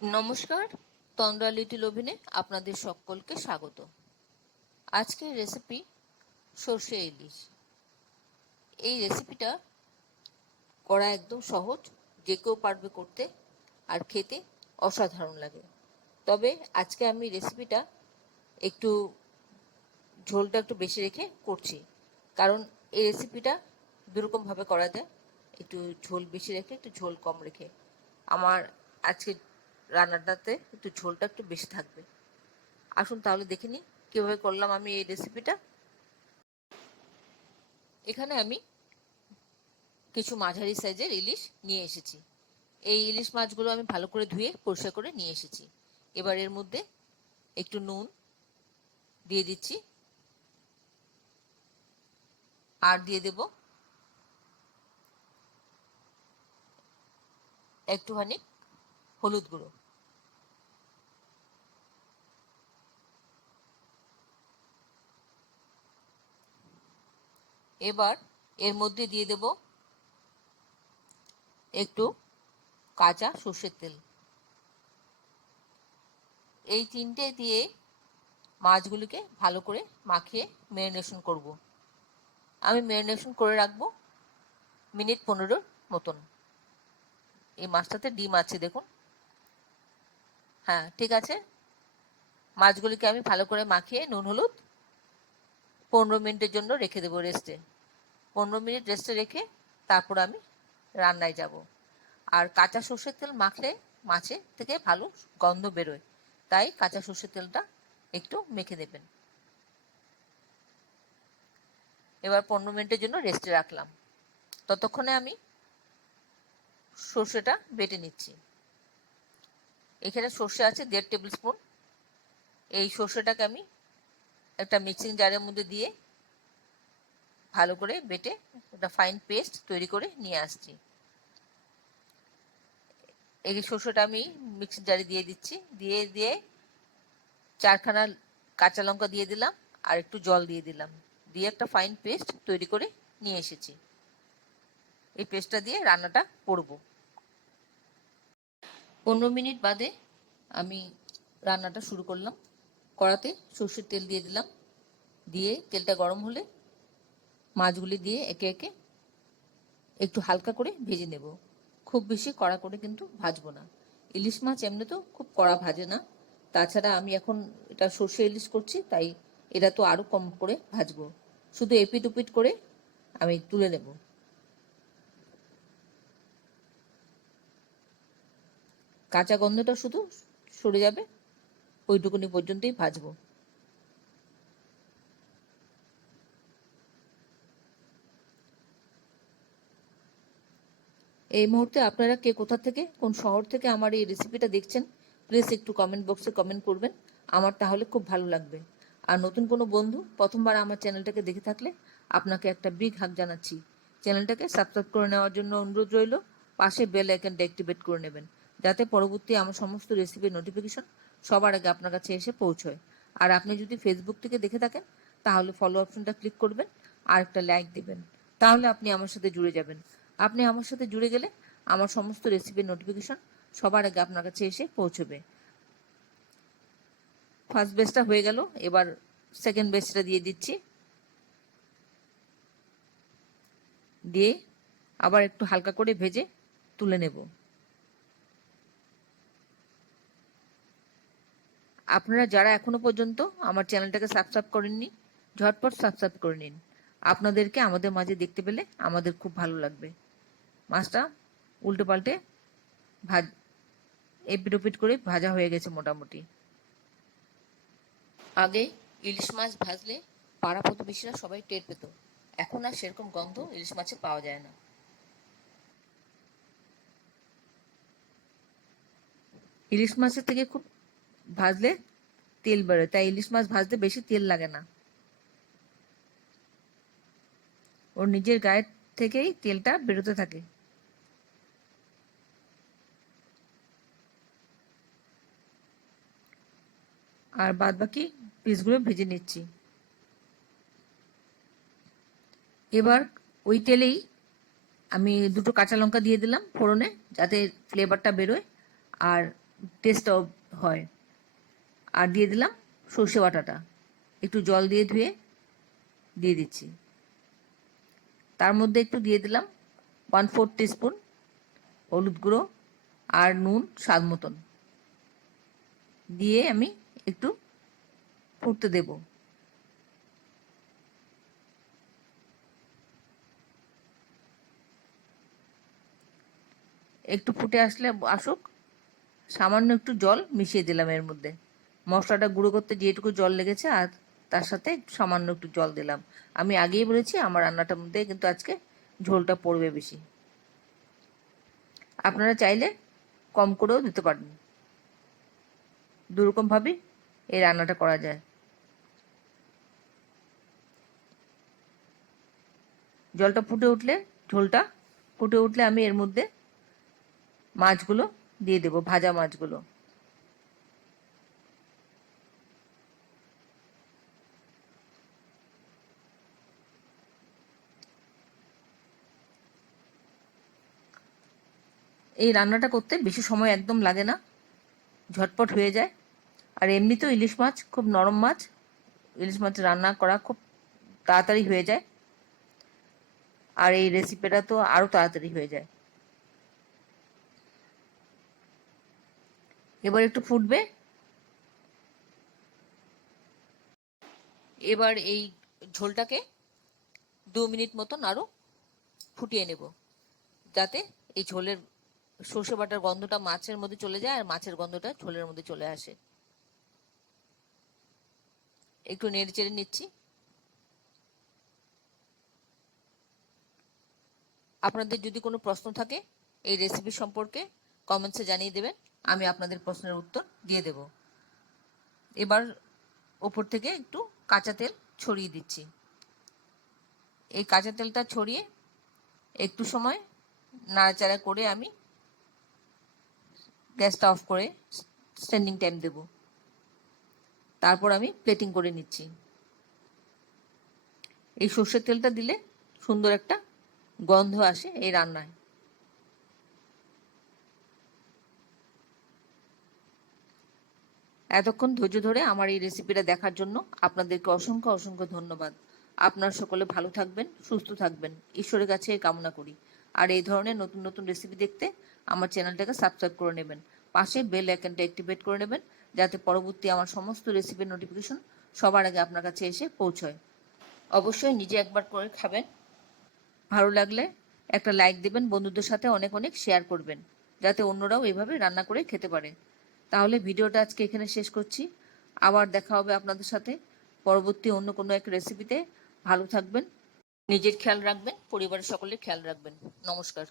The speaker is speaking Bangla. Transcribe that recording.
নমস্কার, তন্দ্রা লিটিল ওভেনে আপনাদের সকলকে স্বাগত। আজকের রেসিপি সর্ষে ইলিশ। এই রেসিপিটা করা একদম সহজ, যে কেউ পারবে করতে, আর খেতে অসাধারণ লাগে। তবে আজকে আমি রেসিপিটা একটু ঝোলটা একটু বেশি রেখে করছি, কারণ এই রেসিপিটা দুরকমভাবে করা যায়। একটু ঝোল বেশি রেখে, একটু ঝোল কম রেখে। আমার আজকে রান্নাটাতে একটু ঝোলটা একটু বেশি থাকবে। আসুন তাহলে দেখে নিই কীভাবে করলাম আমি এই রেসিপিটা। এখানে আমি কিছু মাঝারি সাইজের ইলিশ নিয়ে এসেছি। এই ইলিশ মাছগুলো আমি ভালো করে ধুয়ে পরিষ্কার করে নিয়ে এসেছি। এবার এর মধ্যে একটু নুন দিয়ে দিচ্ছি, আর দিয়ে দেব একটুখানি হলুদ গুঁড়ো। এবার এর মধ্যে দিয়ে দেব একটু কাঁচা সর্ষের তেল। এই তিনটে দিয়ে মাছগুলিকে ভালো করে মাখিয়ে ম্যারিনেশন করব। আমি ম্যারিনেশন করে রাখবো মিনিট 15 মতন। এই মাছটাতে ডিম আছে দেখুন। হ্যাঁ, ঠিক আছে। মাছগুলিকে আমি ভালো করে মাখিয়ে নুন হলুদ 15 মিনিটের জন্য রেখে দেবো রেস্টে। 15 মিনিট রেস্টে রেখে তারপর আমি রান্নায় যাব। আর কাঁচা সর্ষের তেল মাখলে মাছের থেকে ভালো গন্ধ বেরোয়, তাই কাঁচা সর্ষের তেলটা একটু মেখে দেবেন। এবার 15 মিনিটের জন্য রেস্টে রাখলাম। ততক্ষণে আমি সর্ষেটা বেটে নিচ্ছি। এখানে সর্ষে আছে 1.5 টেবিল স্পুন। এই সর্ষেটাকে আমি একটা মিক্সিং জারের মধ্যে দিয়ে ভালো করে বেটে একটা ফাইন পেস্ট তৈরি করে নিয়ে আসছি। এই সর্ষেটা আমি মিক্সিং জারে দিয়ে দিচ্ছি। দিয়ে 4খানা কাঁচা লঙ্কা দিয়ে দিলাম, আর একটু জল দিয়ে দিলাম। দিয়ে একটা ফাইন পেস্ট তৈরি করে নিয়ে এসেছি। এই পেস্টটা দিয়ে রান্নাটা করব। 15 মিনিট বাদে আমি রান্নাটা শুরু করলাম। কড়াতে সর্ষের তেল দিয়ে দিলাম। দিয়ে তেলটা গরম হলে মাছগুলি দিয়ে একে একে একটু হালকা করে ভেজে নেব। খুব বেশি কড়া করে কিন্তু ভাজবো না। ইলিশ মাছ এমনি তো খুব কড়া ভাজে না। তাছাড়া আমি এখন এটা সর্ষে ইলিশ করছি, তাই এটা তো আরো কম করে ভাজবো। শুধু এপিট ওপিট করে আমি তুলে নেব। কাঁচা গন্ধটা শুধু সরে যাবে, ওইটুকুনি পর্যন্তই ভাজবো। এই মুহূর্তে আপনারা কে কোথা থেকে, কোন শহর থেকে আমার এই রেসিপিটা দেখছেন, প্লিজ একটু কমেন্ট বক্সে কমেন্ট করবেন। আমার তাহলে খুব ভালো লাগবে। আর নতুন কোনো বন্ধু প্রথমবার আমার চ্যানেলটাকে দেখে থাকলে আপনাকে একটা বিগ হাগ জানাচ্ছি। চ্যানেলটাকে সাবস্ক্রাইব করে নেওয়ার জন্য অনুরোধ রইল। পাশে বেল আইকনটা অ্যাক্টিভেট করে নেবেন, যাতে পরবর্তী আমার সমস্ত রেসিপির নোটিফিকেশন সবার আগে আপনার কাছে এসে পৌঁছয়। আর আপনি যদি ফেসবুক থেকে দেখে থাকেন তাহলে ফলো অপশনটা ক্লিক করবেন আর একটা লাইক দেবেন। তাহলে আপনি আমার সাথে জুড়ে যাবেন। আপনি আমার সাথে জুড়ে গেলে আমার সমস্ত রেসিপির নোটিফিকেশন সবার আগে আপনার কাছে এসে পৌঁছবে। ফার্স্ট বেসটা হয়ে গেল, এবার সেকেন্ড বেসটা দিয়ে দিচ্ছি। দিয়ে আবার একটু হালকা করে ভেজে তুলে নেব। আপনারা যারা এখনো পর্যন্ত আমার চ্যানেলটাকে সাবস্ক্রাইব করেননি, ঝটপট সাবস্ক্রাইব করে নিন। আপনাদেরকে আমাদের মাঝে দেখতে পেলে আমাদের খুব ভালো লাগবে। মাছটা উল্টে পাল্টে এপিট ওপিট করে ভাজা হয়ে গেছে মোটামুটি। আগে ইলিশ মাছ ভাজলে পাড়া প্রতিবেশীরা সবাই টের পেত। এখন আর সেরকম গন্ধ ইলিশ মাছে পাওয়া যায় না। ইলিশ মাছের থেকে খুব ভাজলে তেল বেরোয়, তাই ইলিশ মাছ ভাজতে বেশি তেল লাগে না। ওর নিজের গায়ের থেকেই তেলটা বেরোতে থাকে। আর বাদ বাকি পিসগুলো ভেজে নিচ্ছি। এবার ওই তেলেই আমি দুটো কাঁচা লঙ্কা দিয়ে দিলাম ফোড়নে, যাতে ফ্লেভারটা বেরোয়। আর টেস্টটাও হয়। আর দিয়ে দিলাম সর্ষে বাটাটা, একটু জল দিয়ে ধুয়ে দিয়ে দিচ্ছি। তার মধ্যে একটু দিয়ে দিলাম 1/4 টিস্পুন হলুদ গুঁড়ো আর নুন স্বাদ মতন দিয়ে আমি একটু ফুটতে দেব। একটু ফুটে আসুক, সামান্য একটু জল মিশিয়ে দিলাম এর মধ্যে। মশলাটা গুঁড়ো করতে যেটুকু জল লেগেছে আর তার সাথে সামান্য একটু জল দিলাম। আমি আগেই বলেছি আমার রান্নাটার মধ্যে কিন্তু আজকে ঝোলটা পড়বে বেশি। আপনারা চাইলে কম করেও দিতে পারেন। দুরকমভাবেই এই রান্নাটা করা যায়। ঝোলটা ফুটে উঠলে আমি এর মধ্যে মাছগুলো দিয়ে দেব, ভাজা মাছগুলো। এই রান্নাটা করতে বেশি সময় একদম লাগে না, ঝটপট হয়ে যায়। আর এমনিতেও ইলিশ মাছ খুব নরম মাছ, ইলিশ মাছ রান্না করা খুব তাড়াতাড়ি হয়ে যায়। আর এই রেসিপিটা তো আরও তাড়াতাড়ি হয়ে যায়। এবার একটু ফুটবে। এবার এই ঝোলটাকে 2 মিনিট মতন আরও ফুটিয়ে নেব, যাতে এই ঝোলের সর্ষে বাটার গন্ধটা মাছের মধ্যে চলে যায় আর মাছের গন্ধটা ঝোলের মধ্যে চলে আসে। একটু নেড়ে চেড়ে নিচ্ছি। আপনাদের যদি কোনো প্রশ্ন থাকে এই রেসিপি সম্পর্কে কমেন্টসে জানিয়ে দেবেন, আমি আপনাদের প্রশ্নের উত্তর দিয়ে দেব। এবার ওপর থেকে একটু কাঁচা তেল ছড়িয়ে দিচ্ছি। এই কাঁচা তেলটা ছড়িয়ে একটু সময় নাড়াচাড়া করে আমি গ্যাসটা অফ করে স্ট্যান্ডিং টাইম দেব। তারপর আমি প্লেটিং করে নিচ্ছি। এই সর্ষের তেলটা দিলে সুন্দর একটা গন্ধ আসে এই রান্নায়। এতক্ষণ ধৈর্য ধরে আমার এই রেসিপিটা দেখার জন্য আপনাদেরকে অসংখ্য অসংখ্য ধন্যবাদ। আপনারা সকলে ভালো থাকবেন, সুস্থ থাকবেন, ঈশ্বরের কাছে কামনা করি। আর এই ধরনের নতুন নতুন রেসিপি দেখতে আমার চ্যানেলটাকে সাবস্ক্রাইব করে নেবেন, পাশে বেল আইকনটা অ্যাক্টিভেট করে নেবেন, যাতে পরবর্তী আমার সমস্ত রেসিপির নোটিফিকেশন সবার আগে আপনার কাছে এসে পৌঁছয়। অবশ্যই নিজে একবার করে খাবেন, ভালো লাগলে একটা লাইক দেবেন, বন্ধুদের সাথে অনেক অনেক শেয়ার করবেন, যাতে অন্যরাও এভাবে রান্না করে খেতে পারে। তাহলে ভিডিওটা আজকে এখানে শেষ করছি। আবার দেখা হবে আপনাদের সাথে পরবর্তী অন্য কোনো এক রেসিপিতে। ভালো থাকবেন, নিজের খেয়াল রাখবেন, পরিবারের সকলের খেয়াল রাখবেন। নমস্কার।